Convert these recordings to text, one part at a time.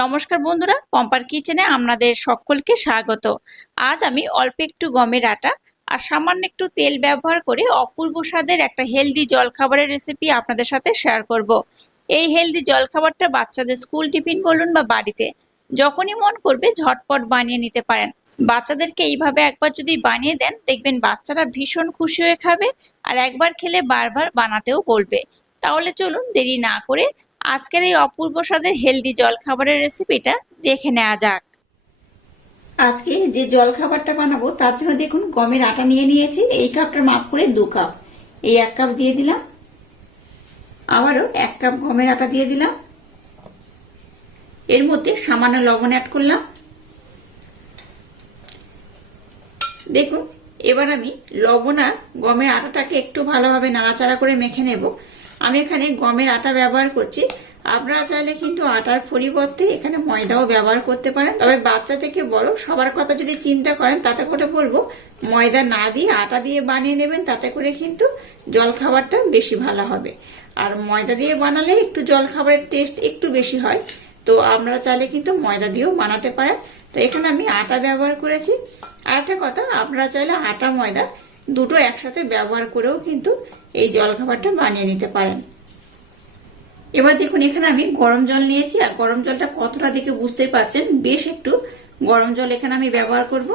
নমস্কার বন্ধুরা, পম্পার কিচেনে আপনাদের সকলকে স্বাগত। আজ আমি অল্প একটু গমের আটা আর সামান্য একটু তেল ব্যবহার করে অপূর্ব স্বাদের একটা হেলদি জলখাবারের রেসিপি আপনাদের সাথে শেয়ার করব। এই হেলদি জলখাবারটা বাচ্চাদের স্কুল টিফিন বলুন বা বাড়িতে যখনই মন করবে ঝটপট বানিয়ে নিতে পারেন। বাচ্চাদেরকে এইভাবে একবার যদি বানিয়ে দেন, দেখবেন বাচ্চারা ভীষণ খুশি হয়ে খাবে আর একবার খেলে বারবার বানাতেও বলবে। তাহলে চলুন দেরি না করে আজকের এই অপূর্ব স্বাদের হেলদি জলখাবারের রেসিপিটা দেখে নেওয়া যাক। আজকে যে জলখাবারটা বানাবো তার জন্য দেখুন গমের আটা নিয়ে নিয়েছি। এই কাপটার মাপ করে 2 কাপ। এই 1 কাপ দিয়ে দিলাম, আবারও 1 কাপ গমের আটা দিয়ে দিলাম। এর মধ্যে সামান্য লবণ অ্যাড করলাম। দেখুন এবার আমি লবণ আর গমের আটাটাকে একটু ভালোভাবে নাড়াচাড়া করে মেখে নেব। আমি এখানে গমের আটা ব্যবহার করছি, আপনারা চাইলে কিন্তু আটার পরিবর্তে এখানে ময়দাও ব্যবহার করতে পারেন। তবে বাচ্চা থেকে বড় সবার কথা যদি চিন্তা করেন, তাতে করে বলবো ময়দা না দিয়ে আটা দিয়ে বানিয়ে নেবেন, তাতে করে কিন্তু জলখাবারটা বেশি ভালো হবে। আর ময়দা দিয়ে বানালে একটু জলখাবারের টেস্ট একটু বেশি হয়, তো আপনারা চাইলে কিন্তু ময়দা দিয়েও বানাতে পারেন। তো এখানে আমি আটা ব্যবহার করেছি। আর একটা কথা, আপনারা চাইলে আটা ময়দা দুটো একসাথে ব্যবহার করেও কিন্তু এই জলখাবারটা বানিয়ে নিতে পারেন। এবার দেখুন এখানে আমি গরম জল নিয়েছি, আর গরম জলটা কতটা দেখে বুঝতেই পারছেন, বেশ একটু গরম জল এখানে আমি ব্যবহার করব।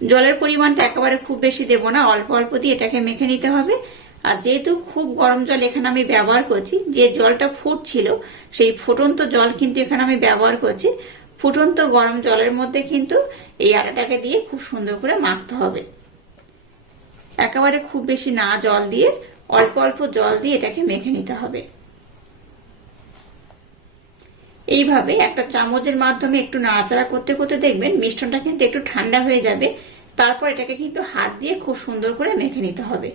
জলের পরিমাণটা একেবারে খুব বেশি দেব না, অল্প অল্প দিয়ে এটাকে মেখে নিতে হবে। আর যেহেতু খুব গরম জল এখানে আমি ব্যবহার করছি, যে জলটা ফুটছিল সেই ফুটন্ত জল কিন্তু এখানে আমি ব্যবহার করছি। ফুটন্ত গরম জলের মধ্যে কিন্তু এই আটাটাকে দিয়ে খুব সুন্দর করে মাখতে হবে। একেবারে খুব বেশি না জল দিয়ে, অল্প অল্প জল দিয়ে এটাকে মেখে নিতে হবে। এইভাবে একটা চামচের মাধ্যমে একটু নাড়াচাড়া করতে করতে দেখবেন মিশ্রণটা কিন্তু একটু ঠান্ডা হয়ে যাবে। তারপর এটাকে কিন্তু হাত দিয়ে খুব সুন্দর করে মেখে নিতে হবে।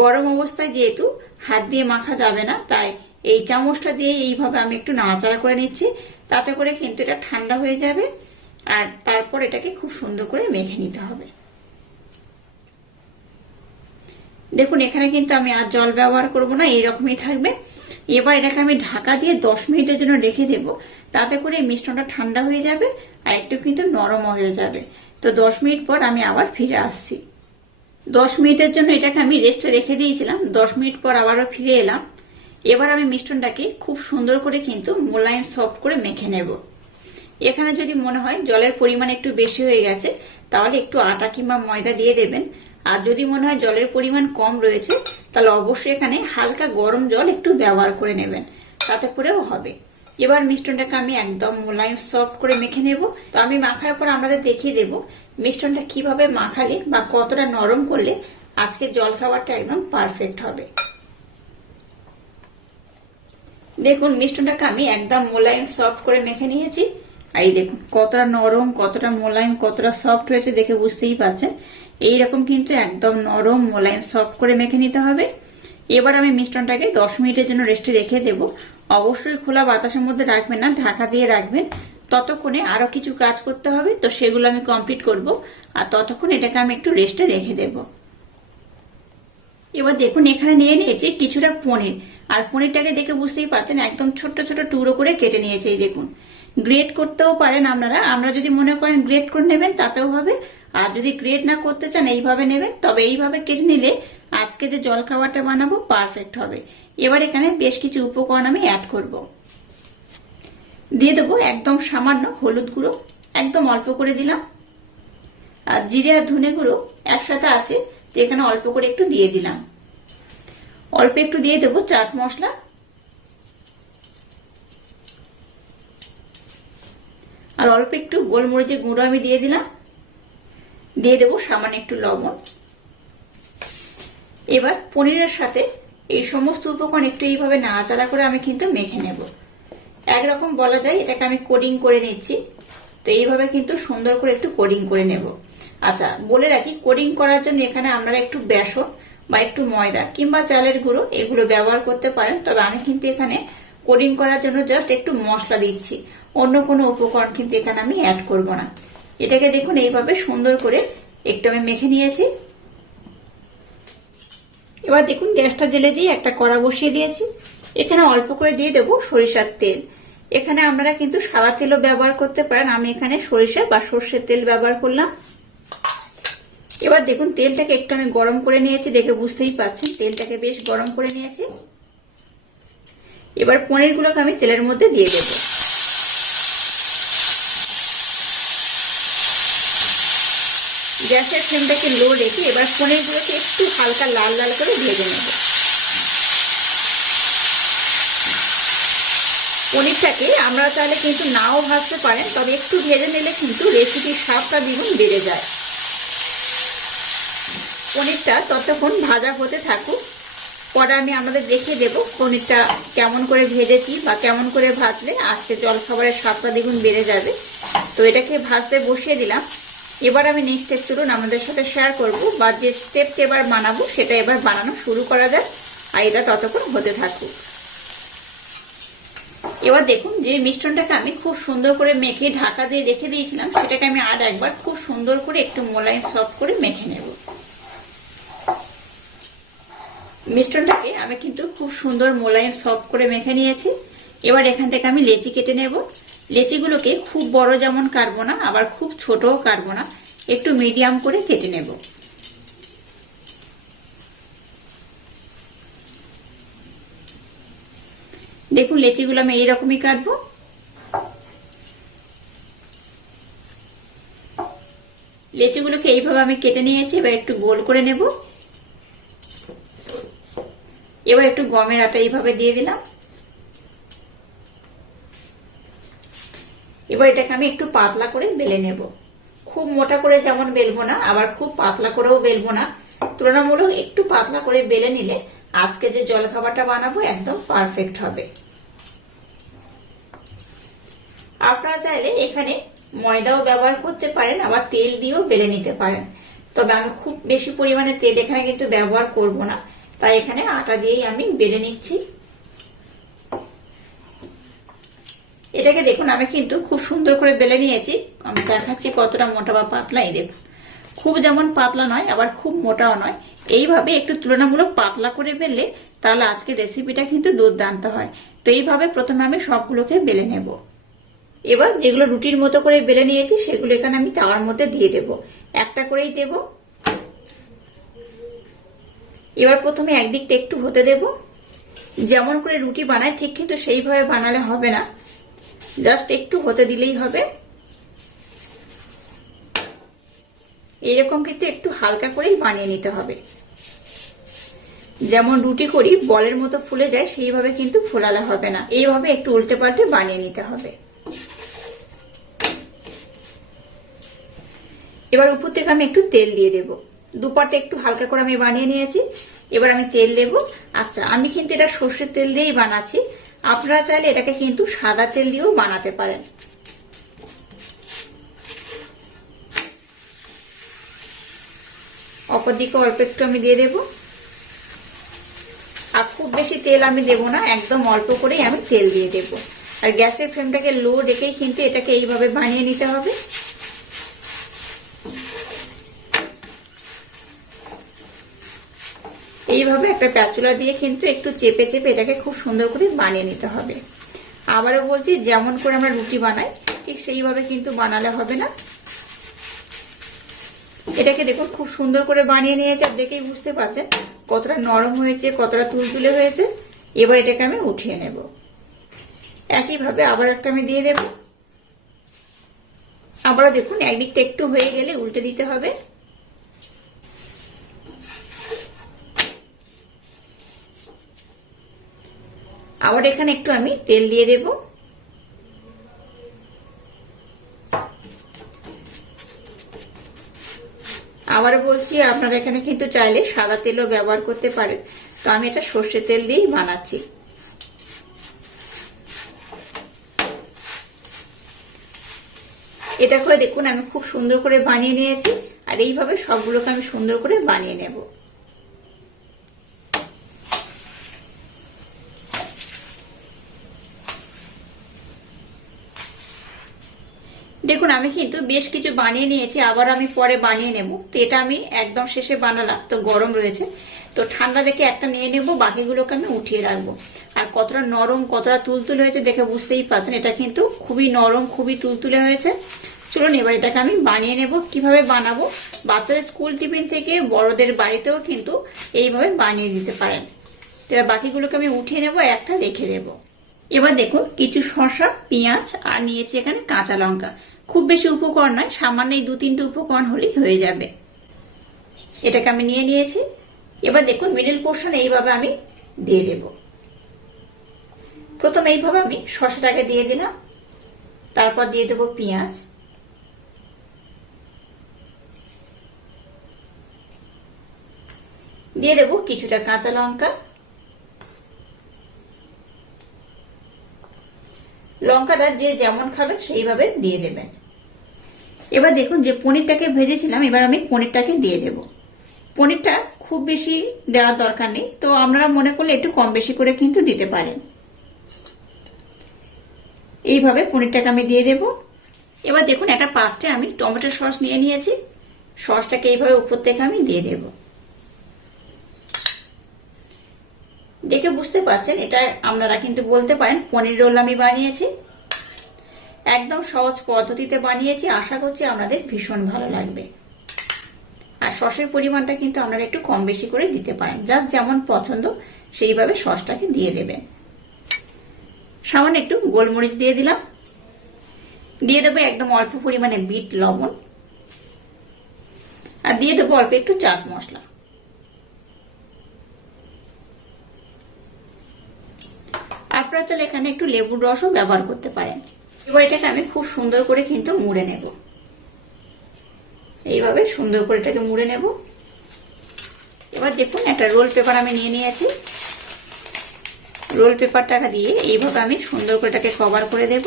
গরম অবস্থায় যেহেতু হাত দিয়ে মাখা যাবে না, তাই এই চামচটা দিয়ে এইভাবে আমি একটু নাড়াচাড়া করে নিচ্ছি। তাতে করে কিন্তু এটা ঠান্ডা হয়ে যাবে, আর তারপর এটাকে খুব সুন্দর করে মেখে নিতে হবে। দেখুন এখানে কিন্তু আমি আর জল ব্যবহার করব না, এইরকমই থাকবে। এবার এটাকে আমি ঢাকা দিয়ে 10 মিনিটের জন্য রেখে দেব। তাতে করে মিশ্রণটা ঠান্ডা হয়ে যাবে আর একটু কিন্তু নরম হয়ে যাবে। তো 10 মিনিট পর আমি আবার ফিরে আসছি। 10 মিনিটের জন্য এটাকে আমি রেস্টে রেখে দিয়েছিলাম। 10 মিনিট পর আবারও ফিরে এলাম। এবার আমি মিশ্রণটাকে খুব সুন্দর করে কিন্তু মোলায়েম সফট করে মেখে নেব। এখানে যদি মনে হয় জলের পরিমাণ একটু বেশি হয়ে গেছে, তাহলে একটু আটা কিংবা ময়দা দিয়ে দেবেন। আর যদি মনে হয় জলের পরিমাণ কম রয়েছে, তাহলে অবশ্যই এখানে হালকা গরম জল একটু ব্যবহার করে নেবেন, তাতে করেও হবে। এবার মিশ্রণটাকে আমি একদম মোলায়েম সফট করে মেখে নেব। তো আমি মাখার পর আমাদের দেখিয়ে দেব মিশ্রণটা কিভাবে মাখালে বা কতটা নরম করলে আজকের জলখাবারটা একদম পারফেক্ট হবে। দেখুন মিশ্রণটাকে আমি একদম মোলায়েম সফট করে মেখে নিয়েছি। এই দেখুন কতটা নরম, কতটা মোলায়েম, কতটা সফট হয়েছে দেখে বুঝতেই পারছেন। এইরকম কিন্তু একদম নরম মোলায়েম সফট করে মেখে নিতে হবে। এবার আমি মিশ্রণটাকে 10 মিনিটের জন্য রেস্টে রেখে দেব। অবশ্যই খোলা বাতাসের মধ্যে রাখবেন না, ঢাকা দিয়ে রাখবেন। ততক্ষণে আরো কিছু কাজ করতে হবে, তো সেগুলো আমি কমপ্লিট করব। আর ততক্ষণ এটাকে আমি একটু রেস্টে রেখে দেব। এবার দেখুন এখানে নিয়ে নিয়েছি কিছুটা পনির। আর পনিরটাকে দেখে বুঝতেই পারছেন একদম ছোট ছোট টুকরো করে কেটে নিয়েছি। এই দেখুন, গ্রেট করতেও পারেন আপনারা। আমরা যদি মনে করেন গ্রেট করে নেবেন তাতেও হবে, আর যদি গ্রেট না করতে চান এইভাবে নেবেন। তবে এইভাবে কেটে নিলে আজকে যে জলখাবারটা বানাবো পারফেক্ট হবে। এবার এখানে বেশ কিছু উপকরণ আমি অ্যাড করব। দিয়ে দেবো একদম সামান্য হলুদ গুঁড়ো, একদম অল্প করে দিলাম। আর জিরে আর ধনে গুঁড়ো একসাথে আছে, তো এখানে অল্প করে একটু দিয়ে দিলাম। অল্প একটু দিয়ে দেবো চাট মশলা, আর অল্প একটু গোলমরিচের গুঁড়ো আমি দিয়ে দিলাম। দিয়ে দেবো সামান্য একটু লবণ। এবার পনিরের সাথে এই সমস্ত উপকরণ একটু এইভাবে নাড়াচাড়া করে আমি কিন্তু মেখে নেব। একরকম বলা যায় এটাকে আমি কোডিং করে নিচ্ছি। তো এইভাবে কিন্তু সুন্দর করে একটু কোডিং করে নেব। আচ্ছা বলে রাখি, কোডিং করার জন্য এখানে আপনারা একটু বেসন বা একটু ময়দা কিংবা চালের গুঁড়ো এগুলো ব্যবহার করতে পারেন। তবে আমি কিন্তু এখানে কোডিং করার জন্য জাস্ট একটু মশলা দিচ্ছি, অন্য কোনো উপকরণ কিন্তু এখানে আমি অ্যাড করব না। এটাকে দেখুন এইভাবে সুন্দর করে একটু আমি মেখে নিয়েছি। এবার দেখুন গ্যাসটা জেলে দিয়ে একটা কড়া বসিয়ে দিয়েছি। এখানে অল্প করে দিয়ে দেবো সরিষার তেল। এখানে আপনারা কিন্তু সাদা তেলও ব্যবহার করতে পারেন, আমি এখানে সরিষা বা সর্ষের তেল ব্যবহার করলাম। এবার দেখুন তেলটাকে একটু আমি গরম করে নিয়েছি, দেখে বুঝতেই পারছেন তেলটাকে বেশ গরম করে নিয়েছি। এবার পনিরগুলোকে আমি তেলের মধ্যে দিয়ে দেব। গ্যাসের ফ্লেমটাকে লো রেখে এবার পনিরগুলোকে একটু হালকা লাল লাল করে ভেজে নেব। পনিরটাকে আমরা চাইলে কিন্তু নাও ভাজতে পারেন, তবে একটু ভেজে নিলে কিন্তু রেসিপির স্বাদটা দ্বিগুণ বেড়ে যায়। পনিরটা ততক্ষণ ভাজা হতে থাকুক, পরে আমি আপনাদের দেখিয়ে দেবো পনিরটা কেমন করে ভেজেছি বা কেমন করে ভাজলে আজকে জলখাবারের স্বাদটা দ্বিগুণ বেড়ে যাবে। তো এটাকে ভাজতে বসিয়ে দিলাম। এবার আমি নেক্সট স্টেপ চলুন আমাদের সাথে শেয়ার করব, বা যে স্টেপটা এবার বানাবো সেটা এবার বানানো শুরু করা যায়, আর এটা ততক্ষণ হতে থাকুক। এবার দেখুন যে মিশ্রণটাকে আমি খুব সুন্দর করে মেখে ঢাকা দিয়ে রেখে দিয়েছিলাম, সেটাকে আমি আর একবার খুব সুন্দর করে একটু মোলায়েম সফট করে মেখে নেব। মিশ্রণটাকে আমি কিন্তু খুব সুন্দর মোলায়েম সফট করে মেখে নিয়েছি। এবার এখান থেকে আমি লেচি কেটে নেব। লেচিগুলোকে খুব বড় যেমন কাটবো না, আবার খুব ছোটও কাটবো না, একটু মিডিয়াম করে কেটে নেব। দেখুন লেচিগুলো আমি এইরকমই কাটবো। লেচিগুলোকে এইভাবে আমি কেটে নিয়েছি। এবার একটু গোল করে নেব। এবার একটু গমের আটা এইভাবে দিয়ে দিলাম। এবার এটাকে আমি একটু পাতলা করে বেলে নেব। খুব মোটা করে যেমন বেলবো না, আবার খুব পাতলা করেও বেলবো না, তুলনামূলক একটু পাতলা করে বেলে নিলে আজকে যে জলখাবারটা বানাবো একদম পারফেক্ট হবে। আপনারা চাইলে এখানে ময়দাও ব্যবহার করতে পারেন, আবার তেল দিয়েও বেলে নিতে পারেন, তবে আমি খুব বেশি পরিমাণে তেল এখানে কিন্তু ব্যবহার করব না, তাই এখানে আটা দিয়েই আমি বেলে নিচ্ছি। এটাকে দেখুন আমি কিন্তু খুব সুন্দর করে বেলে নিয়েছি। আমি দেখাচ্ছি কতটা মোটা বা পাতলা। এই দেখুন খুব যেমন পাতলা নয়, আবার খুব মোটাও নয়, এইভাবে একটু তুলনামূলক পাতলা করে বেললে তাহলে আজকের রেসিপিটা কিন্তু দুর্দান্ত হয়। তো এইভাবে প্রথমে আমি সবগুলোকে বেলে নেব। এবার যেগুলো রুটির মতো করে বেলে নিয়েছি সেগুলো এখানে আমি তাওয়ার মধ্যে দিয়ে দেব, একটা করেই দেব। এবার প্রথমে একদিকটা একটু হতে দেব। যেমন করে রুটি বানায় ঠিক কিন্তু সেইভাবে বানালে হবে না, জাস্ট একটু হতে দিলেই হবে। এরকম কিন্তু একটু হালকা করেই বানিয়ে নিতে হবে। যেমন রুটি করি বলের মতো ফুলে যায় সেইভাবে কিন্তু ফোলালে হবে না, এইভাবে একটু উল্টে পাল্টে বানিয়ে নিতে হবে। এবার উপর থেকে আমি একটু তেল দিয়ে দেব। দুপাটে একটু হালকা করে আমি বানিয়ে নিয়েছি। এবার আমি তেল দেব। আচ্ছা আমি কিন্তু এটা সর্ষের তেল দিয়েই বানাচ্ছি, আপনারা চাইলে এটাকে কিন্তু সাদা তেল দিয়েও বানাতে পারেন। অপর দিকে অল্প একটু আমি দিয়ে দেব। আর খুব বেশি তেল আমি দেব না, একদম অল্প করেই আমি তেল দিয়ে দেব। আর গ্যাসের ফ্লেমটাকে লো রেখেই কিন্তু এটাকে এইভাবে বানিয়ে নিতে হবে। এইভাবে একটা প্যাচুলা দিয়ে কিন্তু একটু চেপে চেপে এটাকে খুব সুন্দর করে বানিয়ে নিতে হবে। আবারও বলছি যেমন করে আমরা রুটি বানাই ঠিক সেইভাবে কিন্তু বানালে হবে না। এটাকে দেখুন খুব সুন্দর করে বানিয়ে নিয়েছে, আর দেখেই বুঝতে পারছেন কতটা নরম হয়েছে, কতটা তুলতুলে হয়েছে। এবার এটাকে আমি উঠিয়ে নেব। একইভাবে আবার একটা আমি দিয়ে দেব। আবারও দেখুন একদিকটা একটু হয়ে গেলে উল্টে দিতে হবে। আবার এখানে একটু আমি তেল দিয়ে দেব। আবার বলছি আপনারা এখানে কিন্তু চাইলে সাদা তেলও ব্যবহার করতে পারেন, তো আমি এটা সর্ষের তেল দিয়েই বানাচ্ছি। এটা করে দেখুন আমি খুব সুন্দর করে বানিয়ে নিয়েছি, আর এইভাবে সবগুলোকে আমি সুন্দর করে বানিয়ে নেব। দেখুন আমি কিন্তু বেশ কিছু বানিয়ে নিয়েছি, আবার আমি পরে বানিয়ে নেব। তো এটা আমি একদম শেষে বানালাম, তো গরম রয়েছে, তো ঠান্ডা দেখে একটা নিয়ে নেব, বাকিগুলোকে আমি উঠিয়ে রাখবো। আর আর কতটা নরম কতটা তুলতুলে হয়েছে দেখে বুঝতেই পারছেন। এটা কিন্তু খুবই নরম খুবই তুলতুলে হয়েছে। চলুন এবার এটাকে আমি বানিয়ে নেব। কিভাবে বানাবো, বাচ্চাদের স্কুল টিফিন থেকে বড়দের বাড়িতেও কিন্তু এইভাবে বানিয়ে দিতে পারেন। এবার বাকিগুলোকে আমি উঠিয়ে নেবো, একটা রেখে দেবো। এবার দেখুন কিছু শসা, পেঁয়াজ আর নিয়েছি এখানে কাঁচা লঙ্কা। খুব বেশি উপকরণ নয়, সামান্য এই 2-3টে উপকরণ হলেই হয়ে যাবে। এটাকে আমি নিয়ে নিয়েছি। এবার দেখুন মিডল পোর্শন এইভাবে আমি দিয়ে দেব। প্রথমে এইভাবে আমি শসাটাকে দিয়ে দিলাম, তারপর দিয়ে দেবো পেঁয়াজ, দিয়ে দেবো কিছুটা কাঁচা লঙ্কা, লঙ্কাটা যে যেমন খাবেন সেইভাবে দিয়ে দেবেন। এবার দেখুন যে পনিরটাকে ভেজেছিলাম, এবার আমি পনিরটাকে দিয়ে দেব। পনিরটা খুব বেশি দেওয়ার দরকার নেই, তো আপনারা মনে করলে একটু কম বেশি করে কিন্তু দিতে পারেন। এইভাবে পনিরটাকে আমি দিয়ে দেব। এবার দেখুন একটা পাত্রে আমি টমেটো সস নিয়ে নিয়েছি, সসটাকে এইভাবে উপর থেকে আমি দিয়ে দেব। দেখে বুঝতে পারছেন এটা আপনারা কিন্তু বলতে পারেন পনির রোল আমি বানিয়েছি। একদম সহজ পদ্ধতিতে বানিয়েছি, আশা করছি আপনাদের ভীষণ ভালো লাগবে। আর সসের পরিমাণটা কিন্তু আপনারা একটু কম বেশি করে দিতে পারেন, যার যেমন পছন্দ সেইভাবে সসটাকে দিয়ে দেবেন। সামান্য একটু গোলমরিচ দিয়ে দিলাম, দিয়ে দেবো একদম অল্প পরিমাণে বিট লবণ, আর দিয়ে দেবো অল্প একটু চাট মশলা। আপনারা চাইলে এখানে একটু লেবুর রসও ব্যবহার করতে পারেন। এবার এটাকে আমি খুব সুন্দর করে কিন্তু মুড়ে নেব। এইভাবে সুন্দর করে এটাকে মুড়ে নেব। এবার দেখুন একটা রোল পেপার আমি নিয়ে নিয়েছি, রোল পেপারটাকে দিয়ে এইভাবে আমি সুন্দর করে এটাকে কভার করে দেব।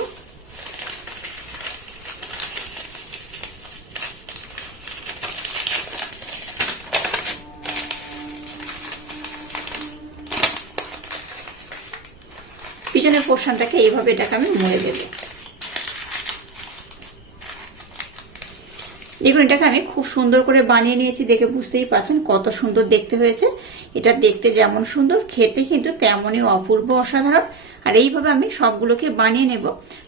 পিছনের পোর্শনটাকে এইভাবে এটাকে আমি মুড়ে দেব। দেখুন এটাকে আমি খুব সুন্দর করে বানিয়ে নিয়েছি, দেখে বুঝতেই পারছেন কত সুন্দর দেখতে হয়েছে। এটা দেখতে যেমন সুন্দর, খেতে কিন্তু তেমনই অপূর্ব অসাধারণ। আর এইভাবে আমি সবগুলোকে বানিয়ে নেব।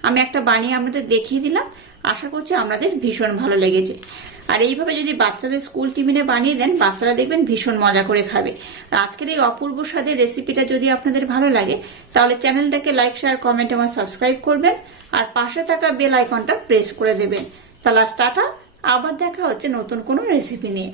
আমি একটা বানিয়ে আপনাদের দেখিয়ে দিলাম, আশা করছি আপনাদের ভীষণ ভালো লেগেছে। আর এইভাবে যদি বাচ্চাদের স্কুল টিফিনে বানিয়ে দেন, বাচ্চারা দেখবেন ভীষণ মজা করে খাবে। আর আজকের এই অপূর্ব স্বাদের রেসিপিটা যদি আপনাদের ভালো লাগে, তাহলে চ্যানেলটাকে লাইক শেয়ার কমেন্ট এবং সাবস্ক্রাইব করবেন, আর পাশে থাকা বেল আইকনটা প্রেস করে দেবেন। তাহলে টাটা, আবার দেখা হচ্ছে নতুন কোনো রেসিপি নিয়ে।